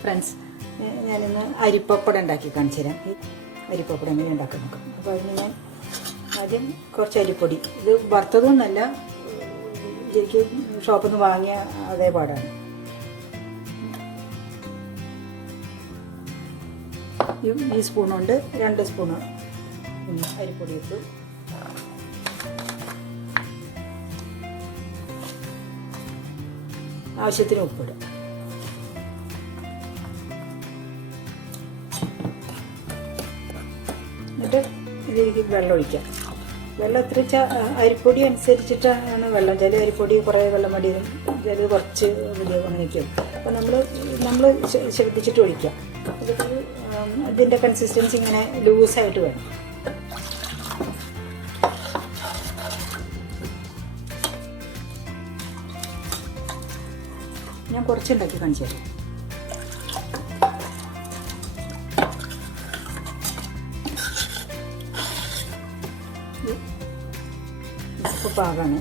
Friends, ഞാനിന്ന് അരിപ്പപ്പടം ഉണ്ടാക്കി കാണിച്ചു തരാം. ഈ അരിപ്പപ്പടം എങ്ങനെ ഉണ്ടാക്കാൻ നോക്കാം. അപ്പോൾ അതിന് ഞാൻ ആദ്യം കുറച്ച് അരിപ്പൊടി, ഇത് വറുത്തതൊന്നല്ല, ശരിക്കും ഷോപ്പിൽ നിന്ന് വാങ്ങിയ അതേ പാടാണ്. ഈ സ്പൂൺ കൊണ്ട് 2 സ്പൂണ് അരിപ്പൊടി ഇട്ടു. ആവശ്യത്തിന് ഉപ്പിടും. എന്നിട്ട് ഇതിലേക്ക് വെള്ളം ഒഴിക്കാം. വെള്ളം എത്ര അരിപ്പൊടി അനുസരിച്ചിട്ടാണ് വെള്ളം. ചില അരിപ്പൊടി കുറേ വെള്ളം മടിയും, ചിലത് കുറച്ച് വലിയ അങ്ങനെയൊക്കെയും. അപ്പോൾ നമ്മൾ ശ്രദ്ധിച്ചിട്ട് ഒഴിക്കാം. ഇതിൻ്റെ കൺസിസ്റ്റൻസി ഇങ്ങനെ ലൂസായിട്ട് വേണം. ഞാൻ കുറച്ചുണ്ടാക്കി കാണിച്ചു തരാം. ഇപ്പോൾ പാകമാണ്.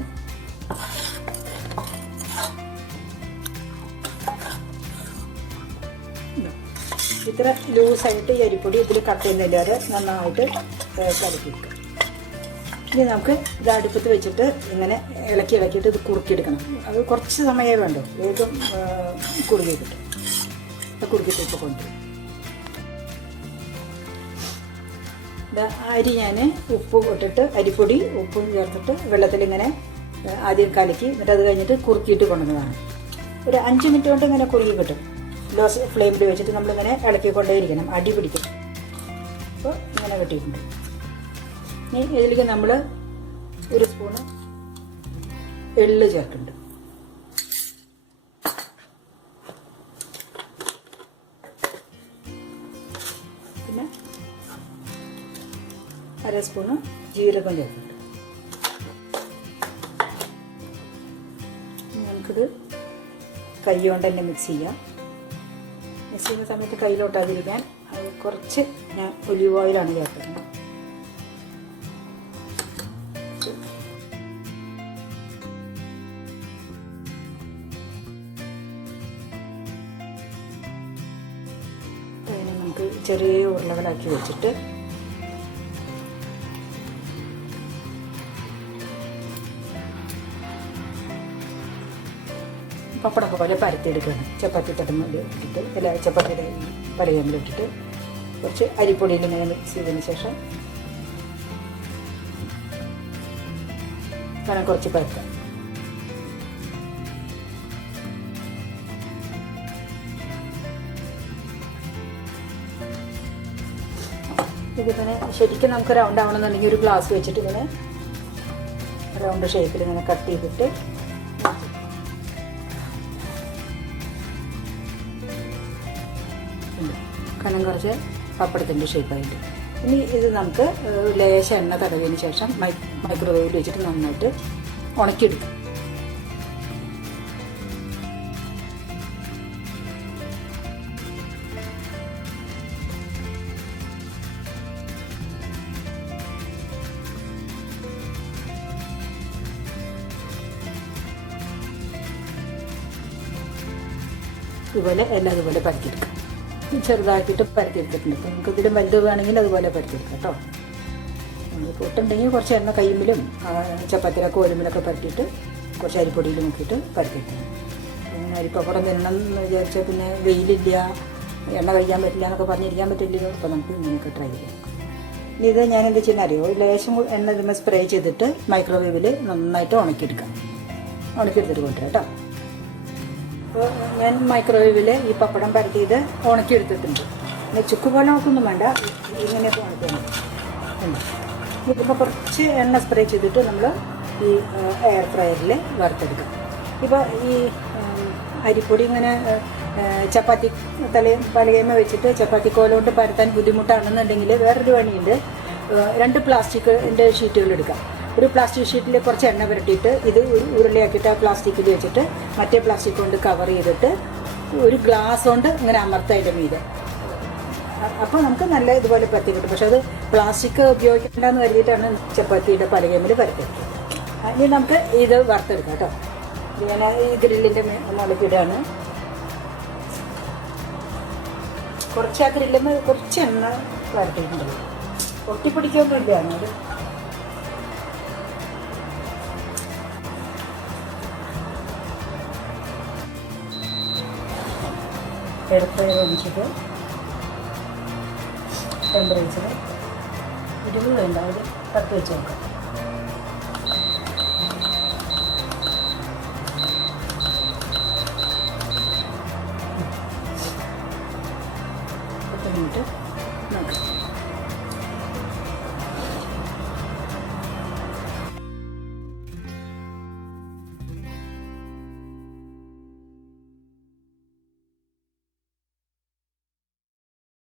ഇത്ര ലൂസായിട്ട് ഈ അരിപ്പൊടി ഇതിൽ കട്ട് ചെയ്യുന്നതിലേറെ നന്നായിട്ട് കലക്കിയെടുക്കാം. ഇനി നമുക്ക് ഇത് അടുപ്പത്ത് വെച്ചിട്ട് ഇങ്ങനെ ഇളക്കിയിട്ട് ഇത് കുറുക്കിയെടുക്കണം. അത് കുറച്ച് സമയമേ വേണ്ടു, വേഗം കുറുകി കിട്ടും. കുറുക്കിയിട്ട് ഇപ്പോൾ കൊണ്ടുവരും. അരി ഞാൻ ഉപ്പ് ഇട്ടിട്ട്, അരിപ്പൊടി ഉപ്പും ചേർത്തിട്ട് വെള്ളത്തിലിങ്ങനെ ആദ്യം കലക്കി, എന്നിട്ട് അത് കഴിഞ്ഞിട്ട് കുറുക്കിയിട്ട് കൊണ്ടുവന്നതാണ്. ഒരു 5 മിനിറ്റ് കൊണ്ട് ഇങ്ങനെ കുറുകി കിട്ടും. ലോ ഫ്ലെയിമിൽ വെച്ചിട്ട് നമ്മളിങ്ങനെ ഇളക്കിക്കൊണ്ടേയിരിക്കണം, അടി പിടിക്കും. അപ്പോൾ ഇങ്ങനെ കിട്ടിയിട്ടുണ്ട്. ഇനി ഇതിലേക്ക് നമ്മൾ 1 സ്പൂണ് എള്ള് ചേർക്കുന്നുണ്ട്. പിന്നെ 1/2 സ്പൂണ് ജീരകം ചേർക്കുന്നുണ്ട്. നമുക്കിത് കൈ കൊണ്ട് തന്നെ മിക്സ് ചെയ്യാം. മിക്സ് ചെയ്യുന്ന സമയത്ത് കയ്യിലോട്ടാതിരിക്കാൻ അത് കുറച്ച് ഞാൻ ഒലിവ് ഓയിലാണ് ചേർക്കുന്നത്. അതിനെ നമുക്ക് ചെറിയ ഉരുളകളാക്കി വെച്ചിട്ട് പപ്പടമൊക്കെ പോലെ പരത്തിയെടുക്കുകയാണ്. ചപ്പാത്തി തട്ടുമ്പോൾ ഇട്ടിട്ട്, അല്ല ചപ്പാത്തിയുടെ പലകമ്പിലിട്ടിട്ട് കുറച്ച് അരിപ്പൊടിയിൽ ഇങ്ങനെ മിക്സ് ചെയ്തതിന് ശേഷം കാരണം കുറച്ച് പരത്താം. ഇതിങ്ങനെ ശരിക്കും നമുക്ക് റൗണ്ട് ആവണമെന്നുണ്ടെങ്കിൽ ഒരു ഗ്ലാസ് വെച്ചിട്ട് ഇങ്ങനെ റൗണ്ട് ഷേപ്പിൽ ഇങ്ങനെ കട്ട് ചെയ്തിട്ട് കനം കുറച്ച് പപ്പടത്തിൻ്റെ ഷേപ്പായിട്ട്. ഇനി ഇത് നമുക്ക് ലേശ എണ്ണ തടവിയതിന് ശേഷം മൈക്രോവേവിൽ വെച്ചിട്ട് നന്നായിട്ട് ഉണക്കിയെടുക്കും. ഇതുപോലെ എല്ലാം അതുപോലെ പരത്തിയെടുക്കാം. ചെറുതാക്കിയിട്ട് പരത്തിയെടുത്തിട്ടുണ്ട്. അപ്പോൾ നമുക്ക് ഇതിലും വലുത് വേണമെങ്കിൽ അതുപോലെ പരത്തിയെടുക്കാം കേട്ടോ. പൊട്ടുണ്ടെങ്കിൽ കുറച്ച് എണ്ണ കയ്യുമ്പിലും ചപ്പാത്തിയുടെ കോലുമ്പിലൊക്കെ പരത്തിയിട്ട് കുറച്ച് അരിപ്പൊടിയിൽ നോക്കിയിട്ട് പരത്തിയെടുക്കണം. അങ്ങനെ അരിപ്പപ്പടം തിന്നണം എന്ന് വിചാരിച്ചാൽ പിന്നെ വെയിലില്ല, എണ്ണ കഴിക്കാൻ പറ്റില്ല എന്നൊക്കെ പറഞ്ഞിരിക്കാൻ പറ്റില്ലല്ലോ. അപ്പോൾ നമുക്ക് ഇങ്ങനെയൊക്കെ ട്രൈ ചെയ്യാം. ഇനി ഇത് ഞാൻ എന്താ ചെയ്യുന്ന അറിയോ, ലേശം എണ്ണ ഇതിന്മേൽ സ്പ്രേ ചെയ്തിട്ട് മൈക്രോവേവിൽ നന്നായിട്ട് ഉണക്കിയെടുത്തിട്ട് കൊണ്ടുവരാം കേട്ടോ. അപ്പോൾ ഞാൻ മൈക്രോവേവിൽ ഈ പപ്പടം പരത്തിയത് ഉണക്കിയെടുത്തിട്ടുണ്ട്. പിന്നെ ചുക്ക് പോലെ നോക്കൊന്നും വേണ്ട, ഇങ്ങനെയൊക്കെ ഉണക്കണം. ഇതിപ്പോൾ കുറച്ച് എണ്ണ സ്പ്രേ ചെയ്തിട്ട് നമ്മൾ ഈ എയർ ഫ്രയറിൽ വറുത്തെടുക്കാം. ഇപ്പോൾ ഈ അരിപ്പൊടി ഇങ്ങനെ ചപ്പാത്തി പലകേമ വെച്ചിട്ട് ചപ്പാത്തി കോലോട്ട് പരത്താൻ ബുദ്ധിമുട്ടാണെന്നുണ്ടെങ്കിൽ വേറൊരു പണിയുണ്ട്. 2 പ്ലാസ്റ്റിക്കിൻ്റെ ഷീറ്റുകൾ എടുക്കാം. ഒരു പ്ലാസ്റ്റിക് ഷീറ്റിൽ കുറച്ച് എണ്ണ പുരട്ടിയിട്ട് ഇത് ഉരുളയാക്കിയിട്ട് ആ പ്ലാസ്റ്റിക്കിൽ വെച്ചിട്ട് മറ്റേ പ്ലാസ്റ്റിക് കൊണ്ട് കവർ ചെയ്തിട്ട് ഒരു ഗ്ലാസ് കൊണ്ട് ഇങ്ങനെ അമർത്തതിൻ്റെ മീതെ. അപ്പോൾ നമുക്ക് നല്ല ഇതുപോലെ പരത്തി കിട്ടും. പക്ഷെ അത് പ്ലാസ്റ്റിക് ഉപയോഗിക്കേണ്ടെന്ന് കരുതിയിട്ടാണ് ചപ്പാത്തിയുടെ പലകേമിൽ പരത്തിയത്. ഇനി നമുക്ക് ഇത് വറുത്തെടുക്കാം കേട്ടോ. ഞാൻ ഈ ഗ്രില്ലിൻ്റെ മുളകിടാണ്. കുറച്ച് ആ ഗ്രില്ലുമ്പോൾ കുറച്ച് എണ്ണ വരട്ടിയിട്ടുണ്ട്. ഒട്ടിപ്പിടിക്കൊന്നുമില്ല. എന്നൊരു എയർ ഫ്രയർ ഒഴിച്ചിട്ട് ടെമ്പറേച്ചർ 20 ഉണ്ടാവും. 10 വെച്ച് നോക്കാം.